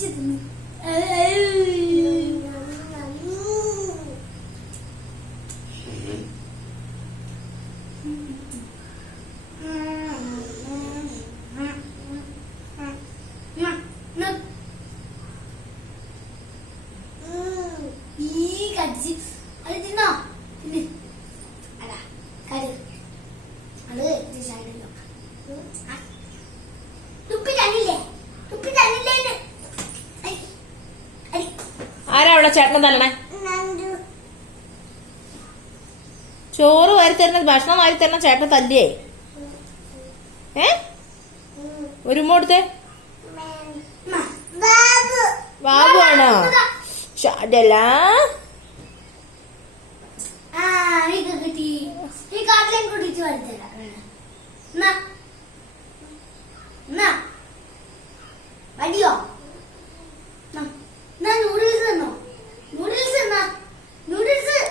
あ、い。い。自社あれ？か。ചേട്ടൻ തല്ലണേ? ചോറ് വാരി തരുന്ന ഭക്ഷണം വാരി തരുന്ന ചേട്ടൻ തല്ലിയേ? ഏ? ഒരു മോടുത്തെ കൊടുത്തേ? ബാബു. ആണോ? ഷാഡല ആ